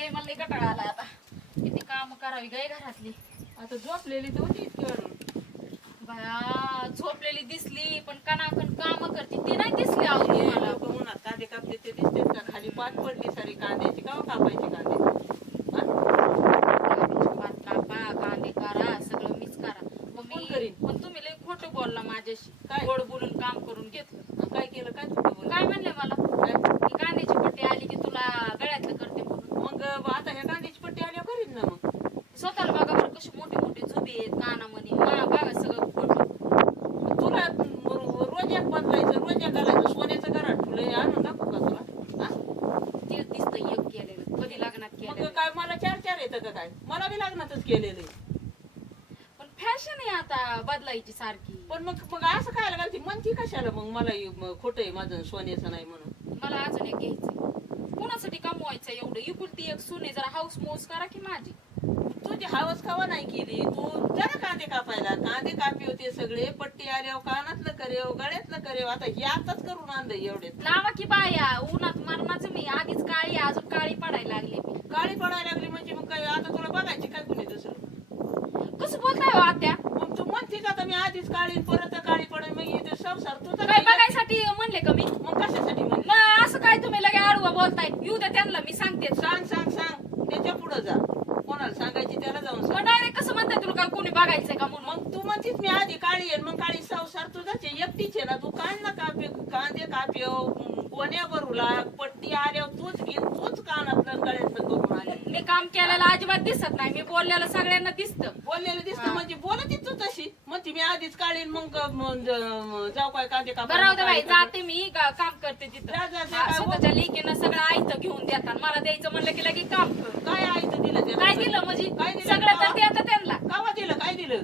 गे मला कंटाळा आलाय आता. किती काम करावी गाय घरातली. आता झोपलेली तर होती इतकी वेळ बाया झोपलेली दिसली पण कणाकण काम करते ती नाही दिसली तुम्हाला लोक उन्हात कांदे कापले ते दिसतेच का खाली पात पडली सारी कांद्याची का कापायची कांदे? भात कापा कांदे करा सगळं मीच करा. मग मी करीन? पण तुम्ही लई खोटं बोलला माझ्याशी. काय? गोड बोलून काम करून घेतलं. काय केलं? काय? काय म्हणले मला काय? की कांद्याची पट्टी आली की तुला गळ्यातलं करते म्हणून मग आता ह्या कांद्याची पट्टी आल्यावर करीन ना मग स्वतःला बघा बरं कशी मोठी मोठी जुबी आहेत कानामणी मा बघा सगळं खोटं तुला रो- रोज एक बदलायचं रोज एक घालायचं सोन्याचं घरात तुला आणून दाखवू का तुला हा? ते दिसतं एक केलेलं कधी लग्नात मग केलेलं काय मला चार चार येतं का काय मला बी लग्नातच केलेलं आहे. पण फॅशन आहे आता बदलायची सारखी. पण मग मग असं काय घालते. म्हणती कशाला? मग मला हे म- खोटं आहे माझं सोन्याचं नाही म्हणून. मला अजून एक घ्यायचंय. कोणासाठी कमवायचं एवढं? इकुलती एक सुने जरा हाऊस मोस करा की माझी. तुझी हवस खावा नाही केली? तू जरा कांदे कापायला. कांदे कापी होते सगळे. पट्टी आल्यावर कानातलं करेव गळ्यातलं करेव. आता हे आताच करून आणलं एवढे. लावा की बाया. उन्हात मरणाचं मी. आधीच काळी आहे, अजून काळी पडायला लागली मी. काळी पडायला लागली म्हणजे मग काय? आता तुला बघायची काय कुणी दुसरं? कसं बोलताय हो आत्या? मग तू म्हणतेस आता मी आधीच काळी परत काळी पडेल मग इथे संसार तुझा काय बघायसाठी म्हणले का मी? मग कशासाठी म्हणली? मग असं काय तुम्ही लगे आडवं बोलताय? येऊ द्या त्यांना मी सांगते. सांग सांग सांग. त्याच्या पुढे जा. कोणाला सांगायची त्याला जाऊन सांग. मग डायरेक्ट कसं म्हणताय तुला काय कोणी बघायचंय का म्हणून? मग तू म्हणतीस मी आधी काळी आहे मग काळी संसार तुझाच आहे. एकटीच आहे ना तू. कांदा कापे कांदे कापेव कोण्या भरूला पट्टी आल्यावर तूच घे तूच कानातलं गळ्यातलं करून आले मी काम केलेलं अजिबात दिसत नाही. मी बोललेलं सगळ्यांना दिसतं. बोललेलं दिसतं. म्हणजे बोलत तू तशी. म्हणते मी आधीच काढीन मग मग जाऊ काय कांदे कापा बरं बाई जाते मी गा- काम करते तिथं. जा, जा, जा, हा, काय स्वतःच्या लेकीनं सगळं आयतं घेऊन देतात. मला द्यायचं म्हणलं की लगे काम कर. काय आईचं दिलं त्याला? काय दिलं म्हणजे? काय दिलं? सगळं तर देतं त्यांना. कावा दिलं? काय दिलं?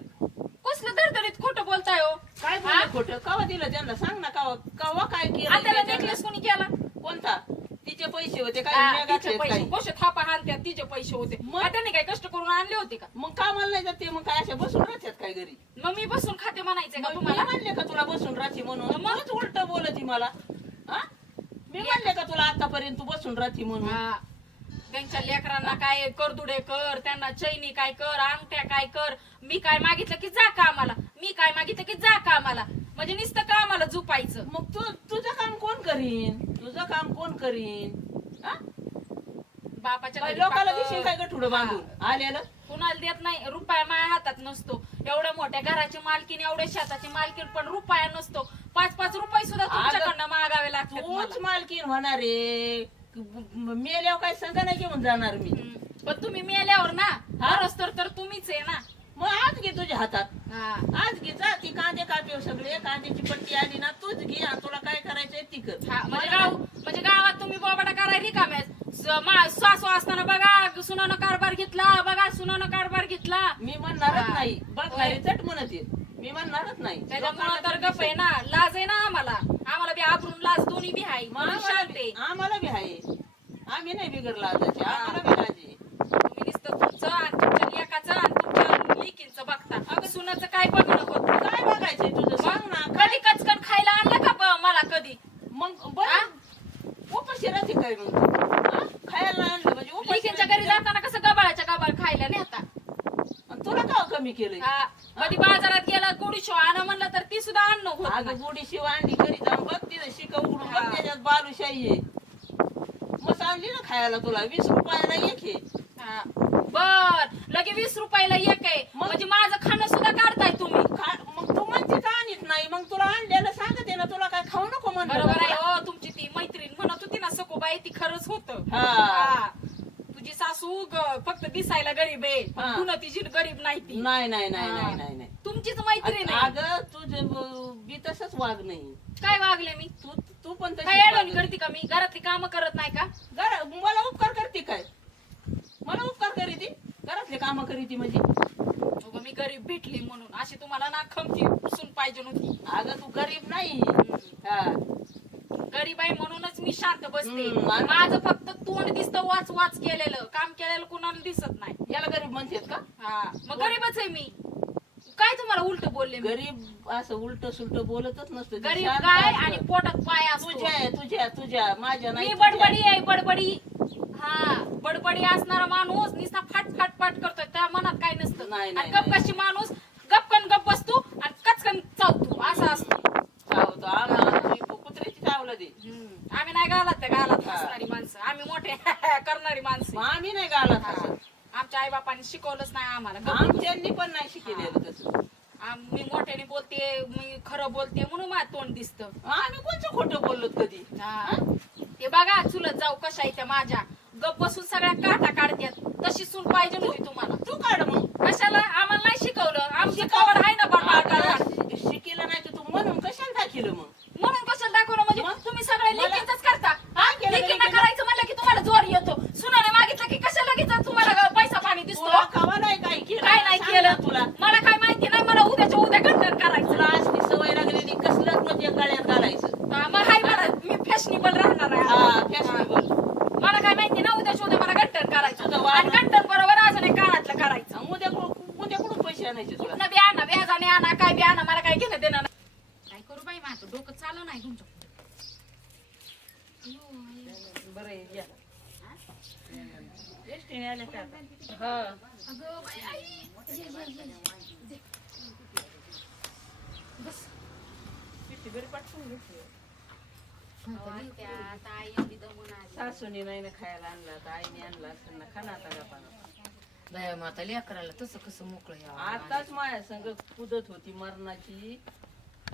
कसलं धडधडीत खोटं बोलताय हो? काय? बोललं खोटं? कावा दिलं त्यांना? सांग ना कावा कावा काय केलं? नेकलेस कोणी केला? कोणता? तिचे पैसे होते काय मी तिचे घातलेत पैसे काही. कसे थापा तिचे पैसे होते. मग? मग त्यांनी काय कष्ट करून आणले होते का? मग कामाला नाही जाते मग काय अशा बसून राहतात काय घरी? मग मी बसून खाते म्हणायचंय का मग मी तुम्हाला? म्हणले का तुला बसून राहते म्हणून? मगच उलट बोलती मला. हा? मी म्हणले का तुला आतापर्यंत तू बसून राहते म्हणून? हा. त्यांच्या लेकरांना काय करदुडे कर त्यांना चैनी काय कर अंगठ्या काय कर. मी काय मागितलं की जा कामाला. मी काय मागितलं की जा कामाला. म्हणजे नुसतं कामाला झुपायचं. मग तू तुझं काम कोण करीन? तुझं काम कोण करीन? हा? बापाच्या घरी लोकाला. दिशील काय गठुडं बांधून? आलेलं? कुणाला देत नाही. रुपया माझ्या हातात नसतो. एवढ्या मोठ्या घराची मालकीन एवढ्या शेताची मालकीन पण रुपया नसतो. पाच पाच रुपये सुद्धा तुमच्याकडनं मागावे लागतात तूच मला. मालकीन होणार रे मेल्यावर काय संघ नाही घेऊन जाणार मी. हम्म. पण तुम्ही मेल्यावर ना हा? हरस तर तर तुम्हीच आहे ना. मग आज घे तुझ्या हातात. हा. आज घे जा ती कांदे कापे सगळे कांद्याची पट्टी आली ना तूच घे आणि तुला काय करायचंय ती कर. हा, म्हणजे गाव म्हणजे गावात तुम्ही बोबाडा करायला रिकाम्या स- मा- सासू असताना बघा सुनानं कारभार घेतला बघा सुनानं कारभार घेतला. मी म्हणणारच हा. नाही. बघणारी चट म्हणत येत मी म्हणणारच नाही. त्याच्यामुळं तर गप आहे ना लाज आहे ना आम्हाला. आम्हाला बी आबरून लाज दोन्ही बी आहे. मग म्हणून आम्हाला शांत आहे. बी- आम्हाला बी आहे. आम्ही नाही बिघडला आम्हाला बी लाज आहे. तुम्ही नुसतं तुमचं आणि तुमच्या लेकाचं आणि तुमच्या लेकींचं बघता अगं सुनाचं काय बघणं होत काय बघायचंय तुझं सांग ना काय कधी कचकन खायला आणलं का ब- मला कधी मग हा? बरं उपाशी राहते काय मग हा? खायला आणलं म्हणजे उपाशी लेकींच्या राहते घरी काय? जाताना कसं गबाळाच्या गबाळ खायला नेता आणि तुला का कमी केलंय हा, कधी बाजारात गेला गोडी शो आणा म्हणलं तर ती सुद्धा अन्न होत अगं नाही. आणली घरी जाऊन बघ तिथं शिकव उघडून बघ हा. त्याच्यात बालुशाही आहे मग ना खायला तुला वीस रुपयाला एक आहे हा. बर लगे वीस रुपयाला एक आहे मग? म्हणजे माझं खाणं सुद्धा काढताय तुम्ही खा- मग तू म्हणते का आणत नाही मग तुला आणलेलं सांगते ना तुला काय खाऊ नको म्हणलं बरोबर आहे का? हो तुमची ती मैत्रीण म्हणत होती ना सकोबाई ती खरंच होत. हा. तुझी सासू ग- फक्त दिसायला गरीब आहे हा. तू ना तिची गरीब नाही ती. नाही नाही नाही हा. नाही नाही नाही. तुमचीच मैत्रीण आहे. अगं तुझे बी तसंच वाग नाही. काय वागले मी? तू तू पण काय अडवणी. करते का मी? घरातली कामं करत नाही का? घरा- मला उपकार करते काय? मला उपकार करीती? घरातले काम करीती म्हणजे? अगं मी गरीब भेटली म्हणून. अशी तुम्हाला ना खमती सुन पाहिजे नव्हती अगं तू गरीब नाही. हा. गरीब आहे म्हणूनच मी शांत बसते. हम्म, आणि- माझं फक्त तोंड दिसतं वाच वाच केलेलं. काम केलेलं कुणाला दिसत नाही. याला गरीब म्हणतात का? हा मग गरीबच आहे मी. काय तुम्हाला उलट बोलले मी? गरीब असं उलट सुलट बोलतच नसतं ते गरीब शांत काय असतं. आणि पोटात पाय असतो. तुझ्या आहे, तुझ्या तुझ्या माझ्या नाही मी तुझ्या. बडबडी आहे बडबडी. हा बडबडी असणारा माणूस नुसता फाट फाट फाट करतोय. त्या मनात काय नसतं. नाही, नाही, आणि गप्प माणूस गपकन गप बसतो आणि कचकन चावतो असं असतं चावतो आम्हाला तुझी कुत्र्याची चावलं दे हम्म. आम्ही नाही गालात त्या गालात हा. असणारी माणसं आम्ही मोठे करणारी माणसं मग आम्ही नाही घालत. असं आमच्या आई बापाने शिकवलंच नाही आम्हाला. गप्प आमच्यांनी पण नाही शिकलेलं तसं. आम- मी मोठ्याने बोलते मी खरं बोलते म्हणून माझं तोंड दिसतं. आम्ही कोणचं खोटं बोललो कधी? हा. ते बघा चुलत जाऊ कशा त्या माझ्या. गप बसून सगळ्या काटा काढत्यात. तशी सून पाहिजे नव्हती तुम्हाला. तू काढ मग. कशाला? आम्हाला नाही शिकवलं. आमची कवर आहे ना बाबा. Uh, सासूने नाही ना खायला आणला तर आईने आणला असेल ना खाना आता गप्पानं. बाया माता लेकराला तसं कसं मोकळं यावं आताच माझ्या संग कुदत होती मरणाची.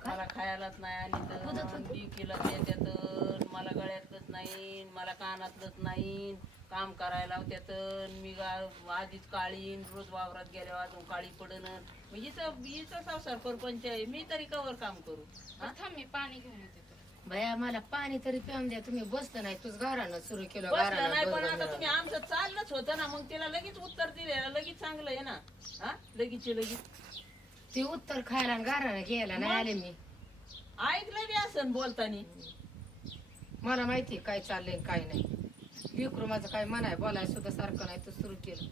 मला खायलाच नाही आणि तर बी केलं त्याच्यात मला गळ्यातलंच नाही मला कानातलंच नाही काम करायला लावत्यात मी गा- आधीच काळीन रोज वावरात गेल्यावर अजून काळी पडन मग हिचं हिचं संसार परपंच आहे. मी तरी कवर काम करू? थांब मी पाणी घेऊन येते. बाया मला पाणी तरी पिऊन द्या तुम्ही बसलं नाही तुझ घरानं सुरू केलं बसलं नाही पण. आता तुम्ही आमचं चाललंच होतं ना मग तिला लगेच उत्तर दिले लगेच चांगलं आहे ना. हा? लगेच लगेच. ते उत्तर खायला घरानं घ्यायला नाही आले मी. ऐकलं बी असन बोलतानी. मला माहिती काय चाललंय काय नाही. लेकरू माझं काय म्हणाय बोलाय सुद्धा सारखं नाही तर सुरू केलं.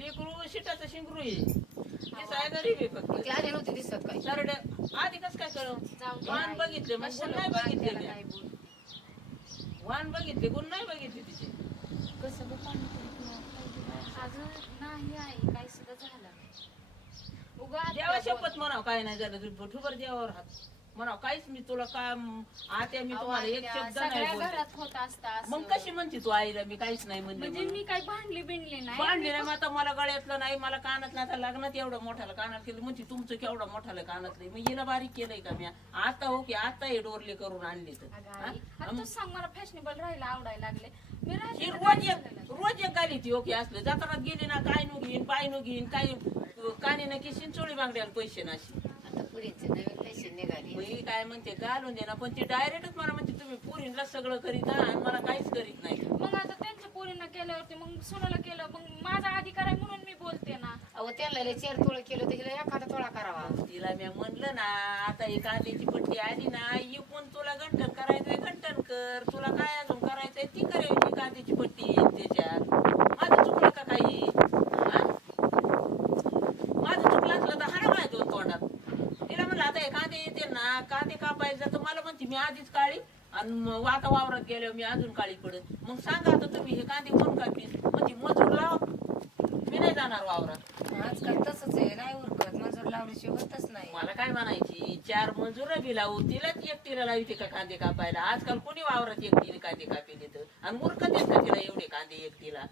लेकरू शिटाचं शिंगरू आहे गरीब आहे फक्त ते आले नव्हते दिसत काय सरडे आधी कस काय करू जाऊ दे वाण आई. बघितले मग गुण कशाला नाही बघितले त्याला म्या. काय बोल. वाण बघितले गुण नाही बघितले तिचे कसं गं पाणी नाही काही सुद्धा झालं. उगा देवा शपथ म्हणाव काय नाही झालं तू ठुबर देवावर हात म्हणाव काहीच मी तुला काम आत्या मी. तुम्हाला एक शब्द नाही. घरात होत असतं. मग कशी म्हणते तू आईला मी काहीच नाही म्हणले म्हणजे म्हणून? मी काही भांडली बिंडली नाही भांडली नाही आता मला गळ्यातलं नाही मला कानातलं आता लग्नात एवढं मोठ्याला कानात केलं म्हणजे तुमचं केवढं मोठ्याला कानातलं मग हिला बारीक केलंय का मी आता हो की आता हे डोरले करून आणले तर अगं हा? आई, आता तू सांग मला फॅशनेबल राहायला आवडायला लागले मी ही रोज एक रोज एक गाली ती ओके असलं जत्रात गेली ना काय नु घेईन पाय नु घेईन काय काने ना किशीन चोळी बांगड्याला पैसे नाशी पुढेच नवीन निघाले. मग ही काय म्हणते घालून दे ना पण ती डायरेक्टच मला म्हणते तुम्ही पुरीला सगळं करीत हा आणि मला काहीच करीत नाही. मग आता त्यांच्या पोरींना केल्यावरती मग सोनाला केलं मग माझा अधिकार आहे म्हणून मी बोलते ना. अहो त्याला लय चार तोळ केलं तर हिला एखादा तोळा करावा. तिला मी म्हणलं ना आता ही कांद्याची पट्टी आली ना इकून तुला गंठन करायचंय गंठन कर. तुला काय अजून करायचंय ती करायची कांद्याची पट्टी त्याच्यात. माझं चुकलं का काही हा? माझं चुकलं असलं तर हाणा काय दोन तोंडात तिला म्हणलं आता हे कांदे येते ना कांदे कापायचं तर मला म्हणते मी आधीच काळी आणि आता वावरात गेल्यावर मी अजून काळी पडत मग सांगा आता तुम्ही हे कांदे कोण कापीस म्हणते मजूर लाव. मी नाही जाणार वावरात. आजकाल तसंच आहे नाही उरकत मजूर लावल्याशिवाय होतच नाही. मला काय म्हणायची चार मजूर बी लावू तिलाच एकटीला लावते का कांदे कापायला? आजकाल कोणी वावरात एकटीने कांदे कापेल येतं आणि मूर्ख देत का तिला एवढे कांदे एकटीला?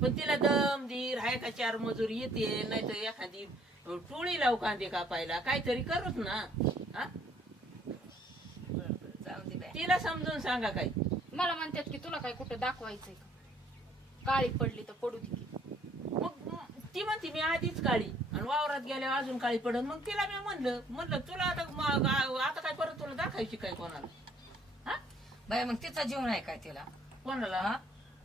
पण तिला दम धीर हाय का चार मजूर येते नाही तर एखादी टोळी लावू कांदे कापायला? काहीतरी करूच ना. हा? जाऊ दे बाई. तिला समजून सांगा काय मला म्हणतात की तुला काय कुठं दाखवायचंय का? काळी पडली तर पडू दे की. मग ती म्हणते मी आधीच काळी. आणि वावरात गेल्यावर अजून काळी पडत मग तिला मी म्हणलं म्हणलं तुला आता मग आ- आता काय परत तुला दाखायची काय कोणाला? हा? बाई मग तिचा जीव नाही काय तिला? कोणाला? हा?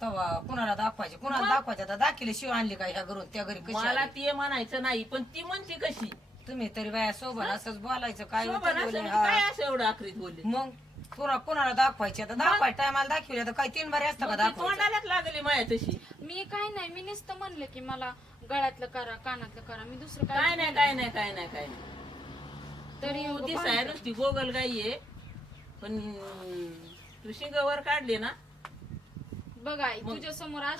तवा कुणाला दाखवायचे? कुणाला दाखवायचे? आता दाखिले शिव आणली का ह्या घरून त्या घरी कशी मला आली? ते म्हणायचं नाही पण ती म्हणते कशी? तुम्ही तरी बाया सोबत असंच बोलायचं काय शोभा होतं नसेल हा. असं एवढं आखरीत बोलले? मग कुणा कुणाला दाखवायचे? आता दाखवाय टायमाला दाखवले तर काही तीन बारी असतं का मग ती दाखवायचं? तोंडालाच लागली माया तशी. मी काय नाही मी नुसतं म्हणलं की मला गळ्यातलं करा कानातलं करा मी दुसरं काय काय नाही काय नाही काय नाही काय नाही. तरी तू दिसाय. नुसती गोगल गाई आहे पण तू शिंगावर काढली ना बघ आई तुझ्या समोर आ,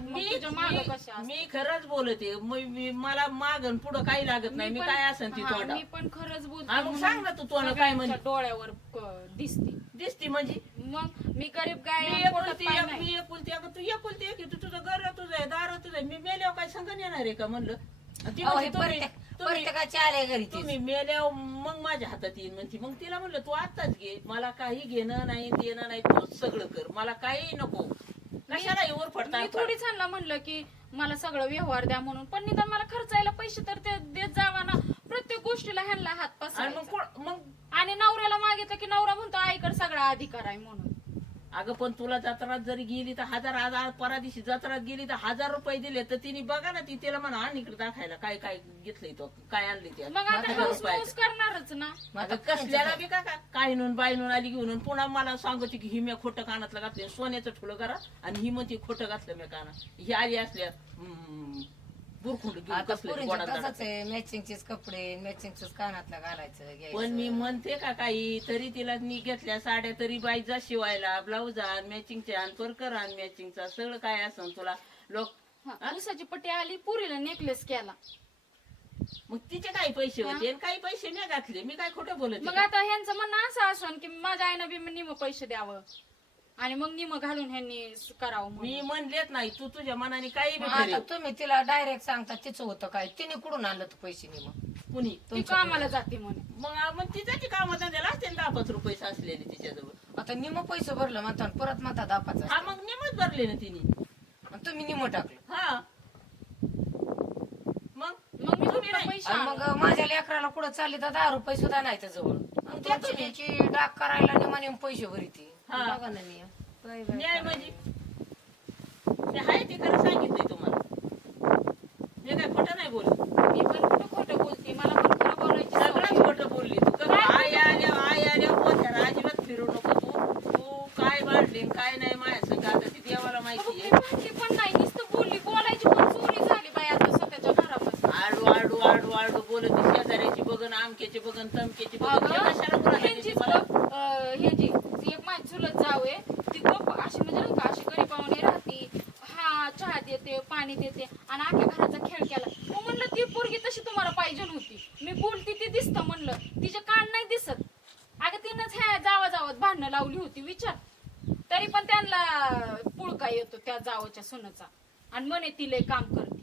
मी तुझ्या मागं मी- कशा असतात? मी खरंच बोलते मी- मी- मला मागन पुढं काही लागत नाही मी पण- काय असेल ती हा, तोंडा मी पण खरंच बोलते हा, मग सांग ना तू तोंड काय म्हणली. डोळ्यावर क- दिसते दिसती म्हणजे मग मी गरीब गाय मी पोटात एकुलती पाय एक नाही. मी एकुलती एक तू एकुलती एक आहे. तू तुझं घर तुझं आहे दार तुझं आहे मी मेल्यावर काय संगण येणार आहे का म्हणलं आणि ती अहो, म्हणते, हे तुम्ही- प्रत्येक- तुम्ही- प्रत्येकाची आले घरी ती तुम्ही मेल्यावर मग माझ्या हातात येईन म्हणते मग तिला म्हणलं तू आत्ताच घे मला काही घेणं नाही देणं नाही तूच सगळं कर मला काही नको कशाला मी थोडीच ह्यांना म्हणलं की मला सगळं व्यवहार द्या म्हणून पण निदान मला खर्चायला पैसे तर ते देत जावा ना. प्रत्येक गोष्टीला ह्यांना हात आणि मग कोण- मग आणि नवऱ्याला मागितलं की नवरा म्हणतो आईकडे सगळा अधिकार आहे म्हणून. अगं पण तुला जत्रात जरी गेली तर हजार हजार परादिशी जत्रात गेली तर हजार रुपये दिले तर तिने बघा ना ती तिला म्हणा आण इकडे दाखायला काय काय घेतलंय तो काय आणले ते? मग आता हजार हाऊस रुपयाचं. माऊस करणारच ना. आता कसल्याला बी का का काय नून बाय नून आली घेऊन पुन्हा मला सांगते की ही मी खोटं कानातलं घातलं सोन्याचं ठुलं करा आणि ही म्हणते खोटं घातलं मी काना ही आली असल्या हम्म, बुरखुंड घेऊन आता कसलं पुरीचं गोडात तसंच आहे मॅचिंगचेच कपडे मॅचिंगच कानातलं घालायचं घ्यायचं. पण मी म्हणते का काही तरी तिला मी घेतल्या साड्या तरी बाईचा शिवायला ब्लाऊज आण मॅचिंगचे आण परकर आण मॅचिंगचा सगळं काय असं तुला? लोक हा, ऊसाची पट्टी आली पुरीला नेकलेस केला. मग तिचे काही पैसे होते आणि काही पैसे मी घातले. मी काय खोटं बोलत मग आहे का? आता ह्यांचं म्हणणं असं असन की माझ्या आईनं बी निम पैसे द्यावं. आणि मग निम घालून ह्यांनी करावं म्हणून. मी म्हणलेत नाही तू तुझ्या मनाने काही बी मग आता करेल. तुम्ही तिला डायरेक्ट सांगता तिचं होतं काय? तिने कुठून आणलं तू पैसे नाही मग कुणी ती कामाला जाते म्हणे. मग मग तिचा ती कामात धंद्याला असते ना दहा पाच रुपये साचलेले तिच्याजवळ. आता निम पैसे भरलं म्हणता आणि परत म्हणता दापाचा हा मग नेमच भरले ना तिने. तुम्ही निम टाकलं. हा. मग? मग मी तुम्ही कुठलं नाही. पैसे आणि आणू? मग माझ्या लेकराला कुठं चालली तर दहा रुपये सुद्धा नाही त्याजवळ. आणि त्या तुझ्याची डाक करायला निमा नेम पैसे भरी ती. हा. बघा ना न्याय करायला. म्हणजे ते आहे ते खरं सांगितलंय तुम्हाला मी काय खोटं नाही बोलत मी पण कुठं खोटं बोलते मला पण खरं बोलायची सवय सगळंच आहे. खोटं बोलली तू का आई आल्या आई आल्या पोथ्याला अजिबात फिरू नको तू तू काय वाढली काय नाही माझ्या संग आता ती देवाला अगं, माहिती मी आहे भांडली पण नाही नुसतं बोलली बोलायची पण चोरी झाली बाई आता स्वतःच्या घरापासून आडू आडू आडू आडू बोलत ती शेजाऱ्याची बघन आमक्याची बघन तमक्याची बघन ते कशाला बोलायला ह्यांचीच लागली मला? गप, अं, ह्याची ती एक माझी चुलत जाऊ आहे ती गप अशी म्हणजे नाही का अशी गरीब पाहुणे राहते हा चहा देते पाणी देते आणि आख्या घराचा खेळ केला मग म्हणलं ती पोरगी तशी तुम्हाला पाहिजे होती मी बोलती ती दिसतं म्हणलं तिचे कान नाही दिसत अगं तिनंच ह्या जावा जावत भांडणं लावली होती विचार तरी पण त्यांना पुळका येतो त्या जावच्या सुनाचा आणि म्हणे तिले काम करते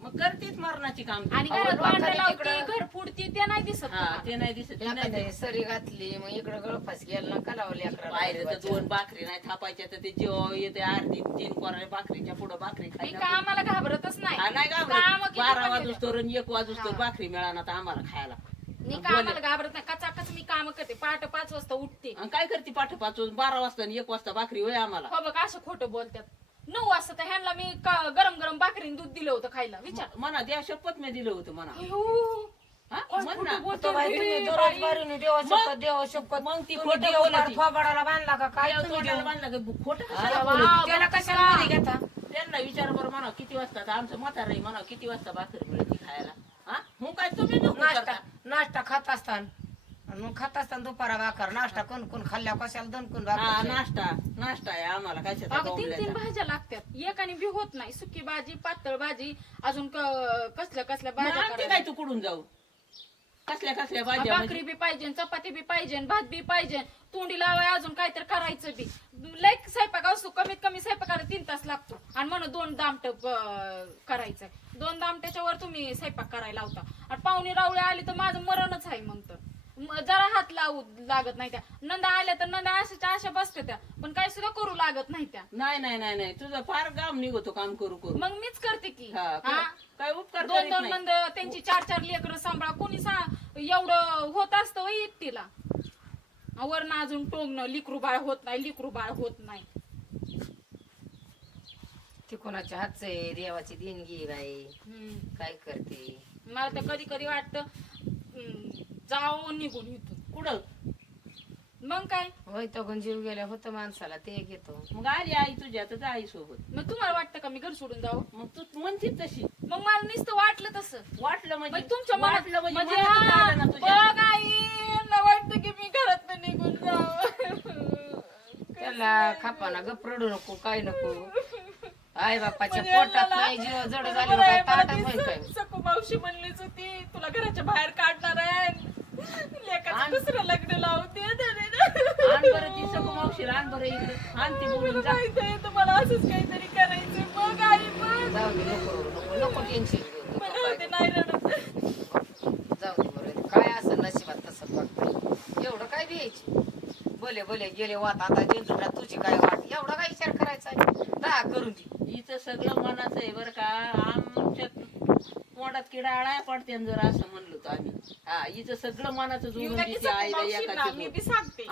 मग करतीच मरणाची काम ती. आणि घरात भांडणं लावते घर पुडती ते नाही दिसत हा. ते नाही दिसत ते नाही दिसत. सरी घातली मग इकडं गळफास गेला ना कलावली बाहेर तर दोन भाकरी नाही थापायच्या तर ते जेव्हा येते अर्धी तीन कोरा भाकरीच्या पुढं भाकरी मी खायला का आम्हाला घाबरतच नाही हा, नाही कामं घाबरत. किती बारा पण वाजूस. तर एक वाजूस तर हा. भाकरी मिळाला तर आम्हाला खायला मी का आम्हाला घाबरत नाही. कचाकच मी काम करते. पहाटे पाच वाजता उठते. आणि काय करते पाठ पाच वाजून? बारा वाजता आणि एक वाजता भाकरी होय आम्हाला. हो बघ असं खोटं बोलतात. नऊ वाजता तर ह्यांना मी का- गरम गरम भाकरीने दूध दिलं होतं खायला. विचार. म्हणा द्या शपथ मी दिलं होतं म्हणा. अयो, हा? कोण म्हण खोटं ना. तुम्ही दररोज. बारीने देवा शपथ देवा शपथ. मग ती तुम्ही खोटं देव बांधला का? काय देव तुम्ही तोंडाला देव? बांधला का? खोटं अरे कशाला वा, बोलत? त्याला कशाला मध्ये घेता त्यांना विचार बरं म्हणा किती वाजता? आता आमचं म्हातारा आहे म्हणा किती वाजता भाकरी मिळते खायला? मग काय तुम्ही नको नाश्ता करता. नाश्ता खात असताना. आणि मग खात असताना दुपारा भाकर. नाश्ता कोण कोण खाल्ल्या कशाला दोन कोण हा भाकर नाश्ता नाश्ता आहे आम्हाला कशाचा अगं तीन तीन बोंबल्याचा. भाज्या लागतात एकाने बी होत नाही. सुकी भाजी पातळ भाजी अजून क- कसल्या कसल्या मग भाज्या आणते करायला. काय तू कुठून जाऊ? कसल्या कसल्या भाज्या भाकरी म्हणजे? बी पाहिजे चपाती बी पाहिजे भात बी पाहिजे. तोंडी लावाय अजून काहीतरी करायचं बी. लय स्वयंपाक असतो कमीत कमी स्वयंपाकाला तीन तास लागतो. आणि म्हणून दोन दामट करायचंय. दोन दामट्याच्या वर तुम्ही स्वयंपाक करायला लावता. आणि पाहुणे रावळे आली तर माझं मरणच आहे मग तर. म- जरा हात लावू लागत नाही त्या. नंदा आल्या तर नंदा अशाच्या अशा बसते त्या. पण काही सुद्धा करू लागत नाही त्या. नाही नाही नाही नाही. तुझं फार काम निघतो काम करू करू. मग मीच करते की. हा, हा? काय उपकार दोन करीत दोन नाही. नंद त्यांची चार चार लेकरं सांभाळा. कोणी सा एवढं होत असतं वय एकटीला. वरण अजून टोंगणं लिकरू बाळ होत नाही लिकरू बाळ होत नाही. ती कोणाच्या हातचं आहे? देवाची देणगी आहे बाई. हम्म. काय करते? मला तर कधी कधी वाटतं हम्म, जावं निघून इथून. कुठं? मग काय? होय तो जीव गेल्या होतं माणसाला ते एक येतो मग आली आई तुझ्या तर आई सोबत. मग तुम्हाला वाटतं का मी घर सोडून जाऊ? मग तू म्हणतीस तशी. मग मला नुसतं वाटलं तसं. वाटलं म्हणजे? तुमच्या मनात वाटलं म्हणजे म्हणजे मनातच हा, आलं ना तुझ्या? बघ वाटतं की मी घरात निघून जावं त्याला खापाना गप रडू नको काय नको. आई बापाच्या म्हणजे पोटात मला- नाही जीव जड मला झाली बरं काय आहे, मला ताटात ती होईल काय स- सकू मावशी म्हणलीच होती तुला घराच्या बाहेर काढणार आहे लेकाचं. दुसरं लग्न लावते आण बरं ती सकू मावशीला आण बरं इकडे. आण ती बोलून जा. माहितीये तुम्हाला असंच काहीतरी करायचं बघ आई बघ. जाऊ दे नको रडू नको नको टेन्शन घेऊ तू. बरं होते नाही रडत. जाऊ दे बरं. काय असं नशिबात तसं वाटतं एवढं काय द्यायची? बोले बोले गेले वाट आता जेंजुऱ्यात तुझी काय वाट? एवढा काय विचार करायचा आहे? दहा करून दी. हिचं सगळं मनाचं आहे बरं का. आमच्या तोंडात किडा आळाय पडते जर असं म्हणलो तर आम्ही हा हिचं सगळं मनाचं जोडून द्या सकू आईला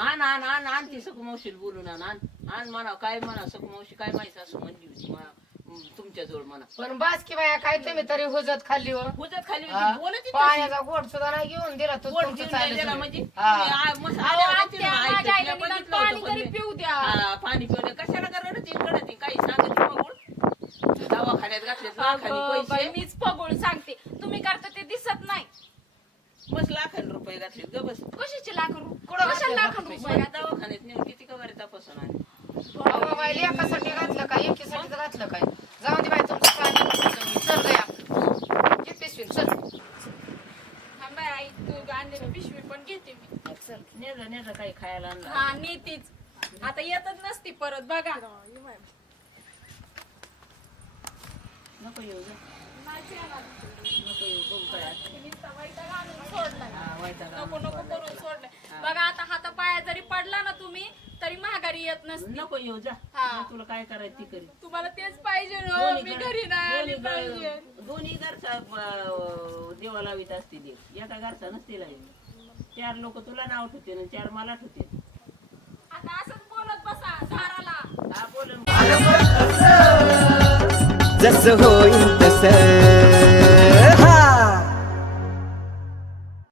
आण आण आण आण ती सकू मावशीला बोलून आण आण आण म्हणा काय म्हणा सकू मावशी काय माहिती असं म्हणली होती म्हणा हं, तुमच्या जोड म्हणा पण बास की बाया काय तुम्ही तरी हुजत खाल्ली हो हुजत खाली? होती, बोलत होती तशी. पाण्याचा गोड सुद्धा नाही घेऊन दिला तू पोट तुमचं घेऊन चाललं गेला सगळं. म्हणजे हा. तुम्ही आ- मस्त आल्या ऐकत बघितलं पाणी होतं पण तरी मी. पिऊ द्या हा, पाणी पिवलं कशाला का रडती कडती काही बघून दवाखान्यात घातले लाखानी अगं, बाई, पैसे मीच पगोळ सांगते. तुम्ही करता ते दिसत नाही. मस्त लाखान रुपये घातले ग बस. कशाचे लाख रुपये कशाला लाख? रुपये? दवाखान्यात नेऊन किती कवर तपासून आले अहो घातलं काय? एकीसाठी तर घातलं काय? जाऊ दे बाई तुमचं पाणी चल गया घे पिशवीत, चल. थांब बाई, आई तू आणलेली पिशवी पण घेते मी. चल. नेलं नेलं काही खायला आणलं हा नीतीच. आता येतच नसती परत बघा. नको येऊ येणार. नको येऊ बघू काय. हा, नको नको. करून आता हाता पाया जरी पडला ना तुम्ही तरी महागारी येत नसती. नको येऊ जा. हा. मग तुला काय करायचं ती करी तुम्हाला तेच पाहिजे ना दोन्ही मी घर- घरी नाही आली दोन्ही पाहिजे. घर- दोन्ही घरचा अं, देवा लावित असते देव एका घरचा नसते लावी चार लोक तुला नाव ठेवते आणि चार मला ठेवते आता असंच बोलत बसा दाराला. हा बोल जसं होईल तसं.